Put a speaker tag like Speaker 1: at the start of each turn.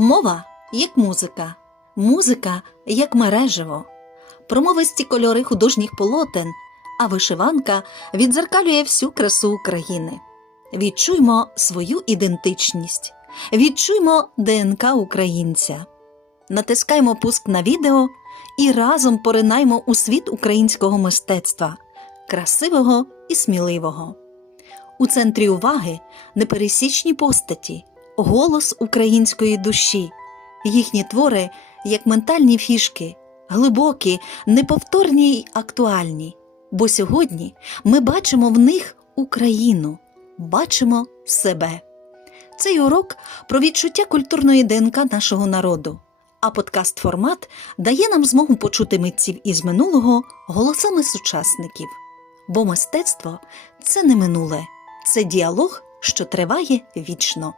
Speaker 1: Мова як музика, музика як мережево, промовисті кольори художніх полотен, а вишиванка відзеркалює всю красу України. Відчуймо свою ідентичність, відчуймо ДНК українця. Натискаймо пуск на відео і разом поринаймо у світ українського мистецтва, красивого і сміливого. У центрі уваги непересічні постаті, голос української душі, їхні твори як ментальні фішки, глибокі, неповторні й актуальні. Бо сьогодні ми бачимо в них Україну, бачимо себе. Цей урок про відчуття культурної ДНК нашого народу. А подкаст формат дає нам змогу почути митців із минулого голосами сучасників. Бо мистецтво це не минуле, це діалог, що триває вічно.